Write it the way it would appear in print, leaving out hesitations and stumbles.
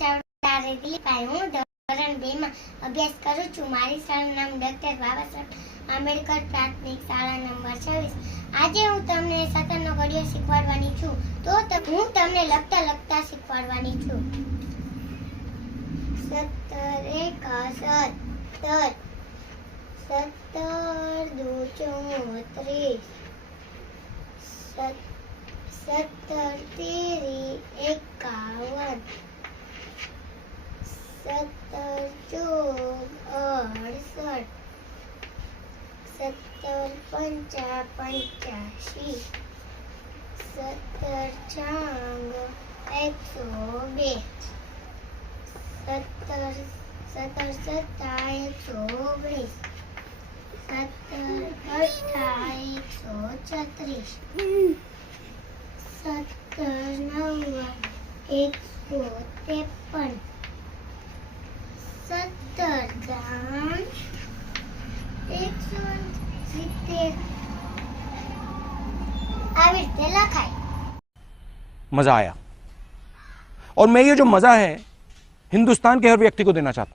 ચાવડા દિલીપભાઈ, હું ધોરણ 2 માં અભ્યાસ કરું છું. મારી શાળાનું નામ ડોક્ટર બાબા સાહેબ આંબેડકર પ્રાથમિક શાળા નંબર 26. આજે હું તમને 17 નો ઘડિયો શીખવાડવાની છું. તો હું તમને લખતા શીખવાડવાની છું. 17 એકા 17, 17 દુ 34, 17 તેરી 51, 17 ચોક 68, 17 પંચા 85, 17 છાંગ 102, 17 સત્તા 119, 17 અઠ્ઠા 136, 17 નવ્વા 153, 17 ગામ 170. આવી રીતે લખાય. मज़ा आया और मैं ये जो मज़ा है हिंदुस्तान के हर व्यक्ति को देना चाहता हूँ।